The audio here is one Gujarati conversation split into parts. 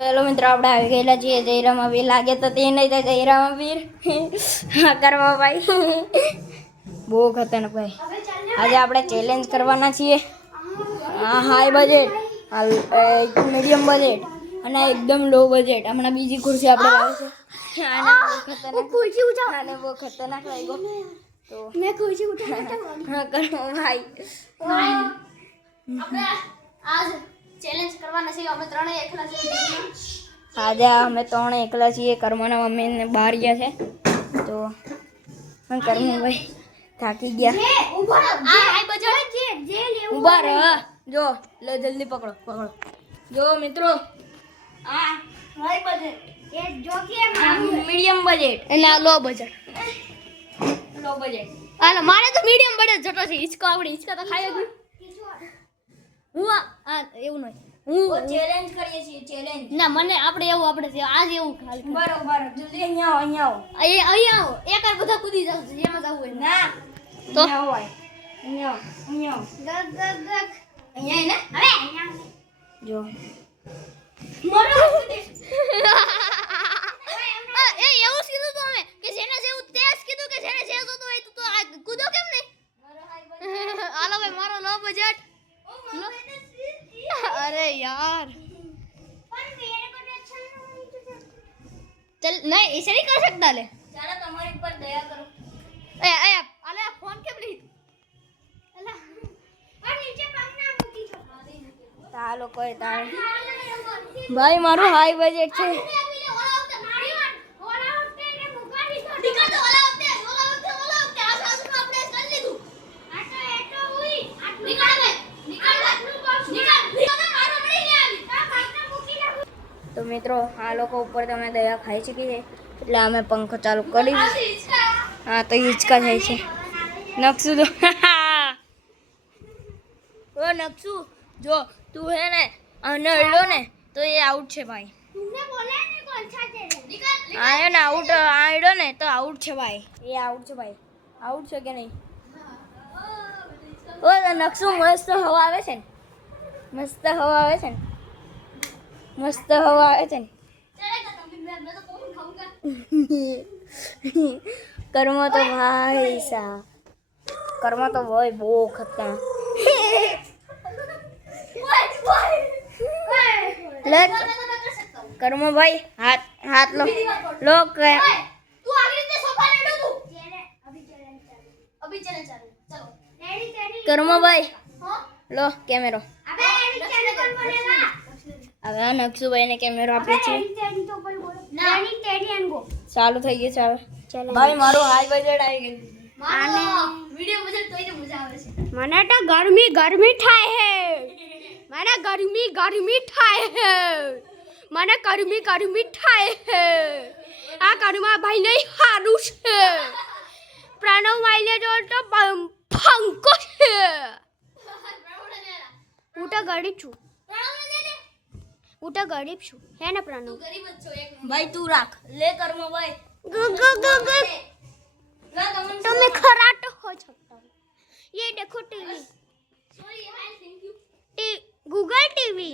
હેલો મિત્રો, આપણે આવી ગયેલા છીએ જયરામવીર. લાગે તો તે નહીં થાય જયરામવીર. હા કરવા ભાઈ, બહુ ખતરનાક ભાઈ. આજે આપણે ચેલેન્જ કરવાના છીએ. હા, હાઈ બજેટ, મીડિયમ બજેટ અને એકદમ લો બજેટ. હમણાં બીજી ખુરશી આપણે લાવી છે. આને બહુ ખતરનાક લાગ્યો તો મેં ખુરશી ઉઠાવી કરો ભાઈ. ચેલેન્જ કરવાના છે. અમે ત્રણેય એકલા છીએ. આજે અમે ત્રણ એકલા છીએ. કર્મના મમ્મીને બહાર ગયા છે તો કર્મભાઈ થાકી ગયા. ઉભા રહો, જો લે જલ્દી પકડો. જો મિત્રો, આ હાઈ બજેટ, એ જો કે મીડિયમ બજેટ એટલે લો બજેટ. હાલો, મારે તો મીડિયમ બજેટ જતો છે. હિચકો આવડે, હિચકા તો ખાઈ ગયું. હું આ એવું નહીં, હું ચેલેન્જ કરીએ છીએ. ચેલેન્જ ના, મને આપણે છે આજ એવું ખાલી. બરોબર, જલ્દી અહીંયા આવો. એકવાર બધા કૂદી જાવ છે એમાં જવું હોય. ના તો અહીંયા જો મારો એ એવું કીધું તો અમે કે જેને જેવું તેજ કીધું કે જેને જેવું તો હોય તો આ કૂદો કેમ નહીં? હાલો ભાઈ, મારો લો બજેટ. अरे यार, चल नहीं ऐसे नहीं कर सकता. ले चलो, तुम्हारे ऊपर दया करो. अले फोन के प्लीज. अला और नीचे पागना मुकी छो. तालो कोई ताल भाई, मारो हाई बजट छे. તો મિત્રો, આ લોકો ઉપર તમે દયા ખાઈ ચૂકી છે એટલે અમે પંખો ચાલુ કરી. હા, તો હિંચકા થાય છે. નકશું તો ઓ નકશું, જો તું હે ને અને અડ્યો ને તો એ આઉટ છે ભાઈ. હા હે ને, આઉટ આડ્યો ને તો આઉટ છે ભાઈ. એ આઉટ છે ભાઈ. આઉટ છે કે નહીં? ઓ નકશું, મસ્ત હવા આવે છે ને. મસ્ત હવા આવે છે ને. કર્મ તો ભાઈ સાહેબ, કર્મ તો ભાઈ બહુ ખતરનાક. લે કર્મ ભાઈ, હાથ લો કે તું આગળ તે સોફા લેડો તું. અભી ચેલેન્જ ચાલુ. ચલો કર્મ ભાઈ, લો કેમેરો. હવે નકશુભાઈ ને કેમેરો આપે છે. ચાલુ થઈ ગયું છે. ભાઈ મારું હાઈ બજેટ આવી ગયું. આને વિડિયો બજેટ તોય મજા આવે છે. મને તો ગરમી થાય હે. મને ગરમી થાય હે. આ કર્મા ભાઈ નહીં હારું છે. પ્રણવ માઈલે જો તો ફંકો છે. હું તો ગરીબ છું. હે ને પ્રણવ? ભાઈ તું રાખ. લે કર્મ ભાઈ. તમે ખરાટ हो सकता हो. ये देखो टीवी. Google TV.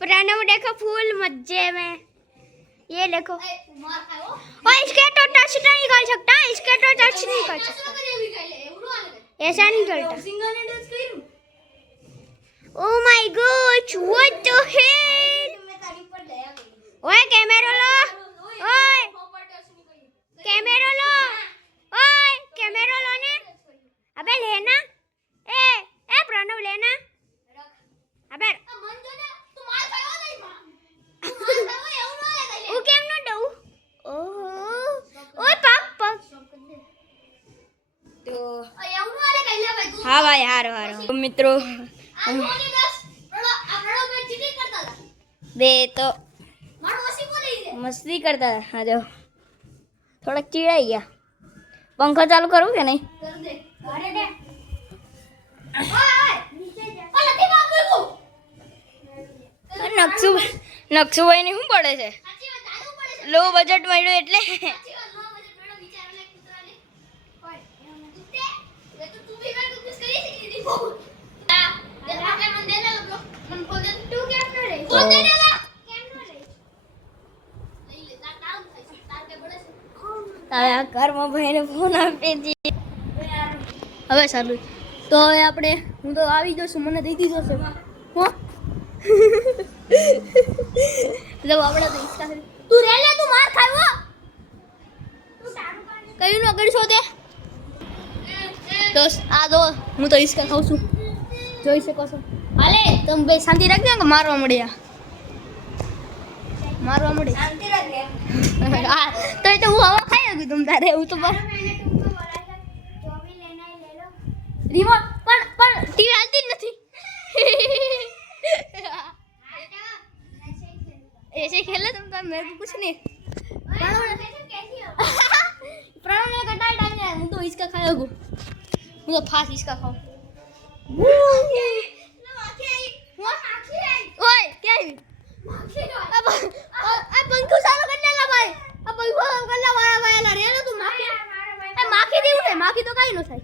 प्रणव देखो फुल मजे में. ये देखो. और इसके तो टच नहीं कर सकता. ऐसा नहीं चलता. Oh my God, what the hell? ओए कैमरा लो. ओए कैमरा लो ने. अबे लेना. ए प्रणव लेना. अबे मन जो ने तू मार खायो नहीं मां. એવું ન લાગે. હું કેમ ન દઉં? ઓહો. ઓય પગ. તો એવું ન લાગે લે ભાઈ તું. હા ભાઈ, હારો મિત્રો. બે તો મસ્તી કરતા હતા. હા જો થોડાક ચીડાઈ ગયા. પંખો ચાલુ કરું કે નહીં? નકશુભાઈ ને શું પડે છે? લો બજેટ મળ્યું એટલે. હવે આ ઘરમાં ભાઈને ફોન આપી દઈએ. હવે સારું તો હવે આપણે હું તો આવી જશું, મને દઈ દીધો છે હો. એટલે આપણે તો ઈચ્છા કરી તું રે લે, તું માર ખાવો કયું ન કરશો તે દોસ્ત. આ દો હું તો ઈસકા ખાઉં છું, જોઈ શકો છો. હાલે તમે ભાઈ શાંતિ રાખજો કે મારવા મળ્યા, મારવા મળે શાંતિ રાખજે. હા તો એ તો હું હવા ખાઈ ગયું તમ તારે એવું તો બસ રિમોટ પણ ટીવી હાલતી જ નથી. ऐसे खेले तुम तो मेरे को कुछ नहीं. प्राण में कटाई डालने हूं तो इसका खाया गो, मैं तो फास्ट इसका खाऊं. ओए क्या है अब पंखो चालू करने लगा भाई, अब पंखो करला वाला रे ना तू माखी ए माखी देऊ ने माखी तो काई नो થાય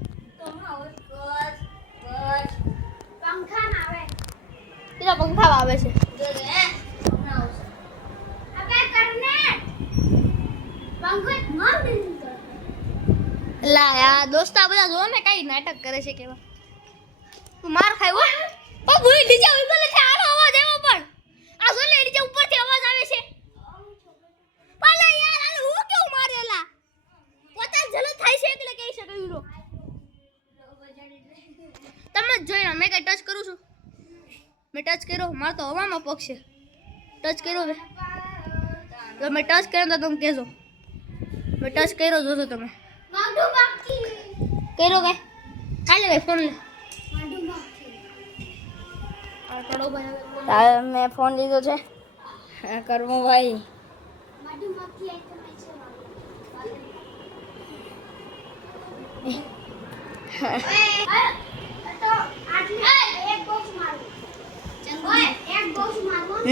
पंखा ना આવે તેરા पंखा આવે છે લા યાર દોસ્ત આ બધા જો ને કઈ નાટક કરે છે કેવા. તું માર ખાય હો ઓ ભૂઈ નીચે ઉભો લે છે, આનો અવાજ આવ્યો પણ આ જો લે નીચે ઉપરથી અવાજ આવે છે. પાલા યાર આ હું કેવું મારેલા પોતા જલ થાય છે એટલે કહી શકે હીરો. તમે જોઈ લો મેં કઈ ટચ કરું છું, મેં ટચ કર્યો માર તો હવામાં પગ છે. ટચ કર્યો મે તો મેં ટચ કર્યો તો તમે કહેજો મેં ટચ કર્યો જોજો તમે કર્યો કે હાલે ભાઈ ફોન લે. મેં ફોન લીધો છે કરવું ભાઈ.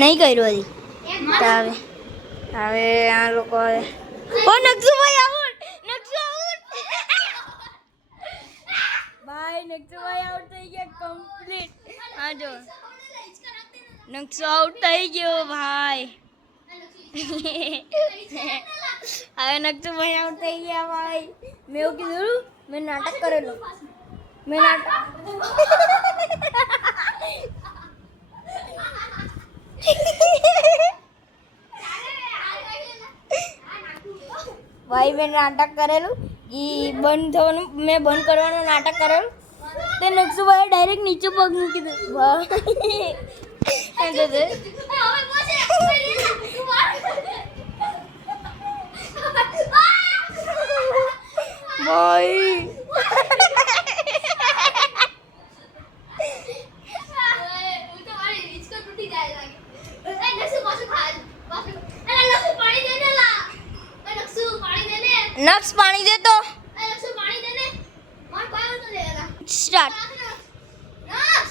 નહીં કર્યું હજી. હવે આ લોકો ઓ નક્ષુભાઈ આઉટ, નક્ષુ આઉટ ભાઈ, નક્ષુભાઈ આઉટ થઈ ગયા કમ્પ્લીટ. હા જો નક્ષુ આઉટ થઈ ગયો ભાઈ. હવે નક્ષુભાઈ આઉટ થઈ ગયા ભાઈ. મેં એવું કીધું મેં નાટક કરેલું, મેં નાટક ભાઈ મેં નાટક કરેલું ઈ બંધ થવાનું, મેં બંધ કરવાનું નાટક કરેલું તે નક્ષુભાઈ ડાયરેક્ટ નીચે પગ મૂકી દીધું ભાઈ. नक्स पानी दे तो पानी दे ने मार पानी तो देगा स्टार्ट नक्स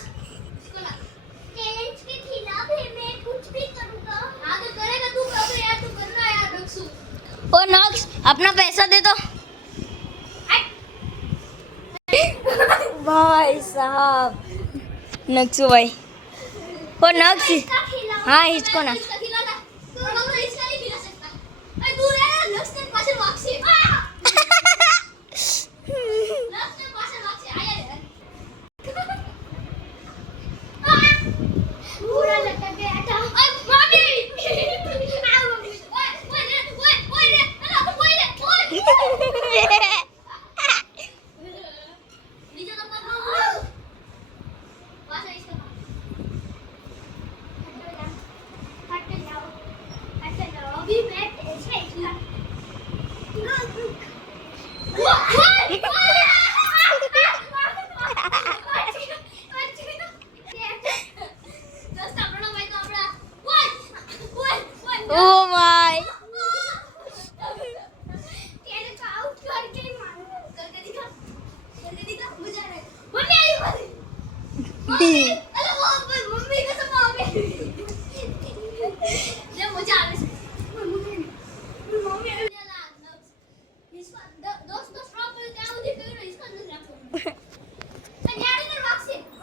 चैलेंज के खिलाफ है मैं कुछ भी करूंगा. हां तो करेगा तू कब यार तू करना यार नक्सु. ओ नक्स अपना पैसा दे दो भाई साहब. नक्सु भाई ओ नक्स हाँ इसको ना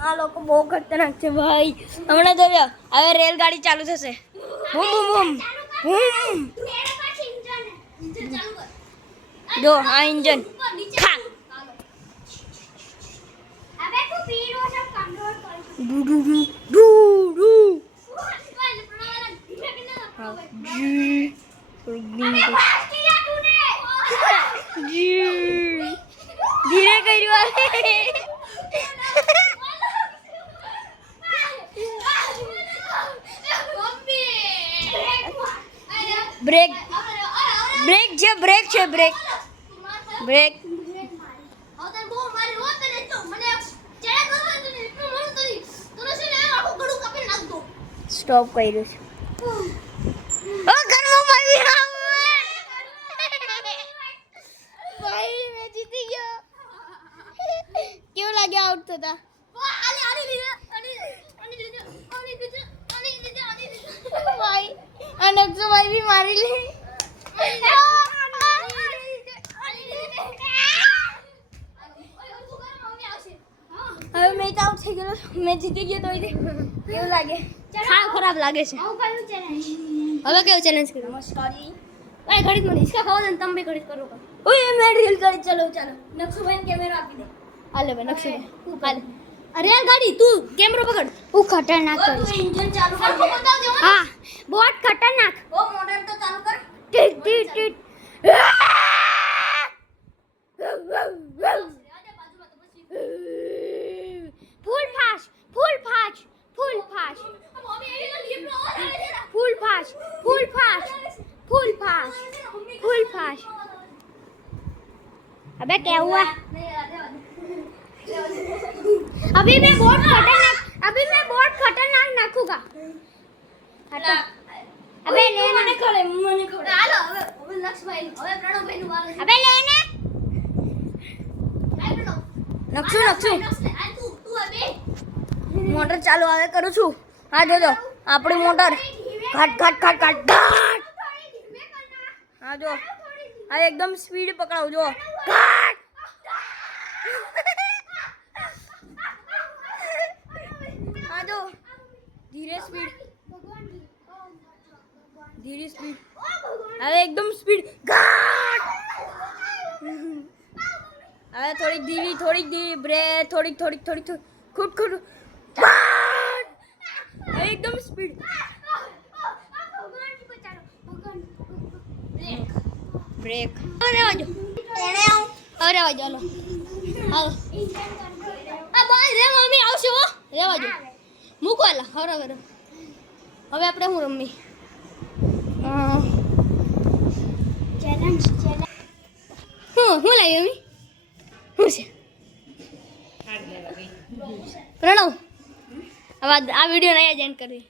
આ લોકો બહુ ખતરનાક છે ભાઈ. હમણાં જોયો હવે રેલગાડી ચાલુ થશે. બૂમ બૂમ બૂમ બૂમ જો આ ઇન્જન ખા do do do do do હા જી ધીરે કર્યું બ્રેક બ્રેક છે બ્રેક છે બ્રેક બ્રેક સ્ટોપ કર્યું છે ઓ ઘરમાં ભાઈ ભાઈ મેં જીતી ગયો કેવું લાગે આઉટ થતા ભાઈ અને ભાઈ બી મારી લે હવે મેચ આઉટ થઈ ગયો મેં જીતી ગયો તો કેવું લાગે ખાવ ખરાબ લાગે છે હવે કેવું ચેલેન્જ કર્યું નમસ્કાર ભાઈ ઘડીક મને इसका ખાવા દે તમે બી ઘડીક કરો ઓય મેં રીલ કરી ચલો ચાલો નક્ષુભાઈ કેમેરો આપી દે હાલે ભાઈ નક્ષુભાઈ હાલે અરે યાર ગાડી તું કેમેરો પકડ હું ખતરનાક કરું તું ઇન્જન ચાલુ કર હા બોટ ખતરનાક ઓ મોટર તો ચાલુ કર ટીટ ટીટ ટીટ full fast full fast full fast full fast full fast full fast full fast अबे क्या हुआ अभी मैं बहुत खतरनाक नाखूंगा हटा अबे लेना મને ખડે હાલો હવે લક્ષભાઈ હવે પ્રણવભાઈ નું વારો અબે લેને નક્ષુ તું અબે મોટર ચાલુ આવે કરું છું હા જોજો આપણી મોટર ઘટ ઘટ ઘટ ઘટ हाँ जो हाँ एकदम स्पीड पकड़ाओ जो हाँ जो धीरे स्पीड अरे एकदम स्पीड अरे थोड़ी धीरे ब्रेक थोड़ी खुद एकदम स्पीड ब्रेक अरे आजो लो हालो आ भाई रे મમ્મી આવશે હો રેવા જો મૂકવાલા હરો હવે આપણે હું રમી ચેલેન્જ હું લાવી મમ્મી હું છે પ્રણવ આ વિડિયો નયા જેન્ડ કરવી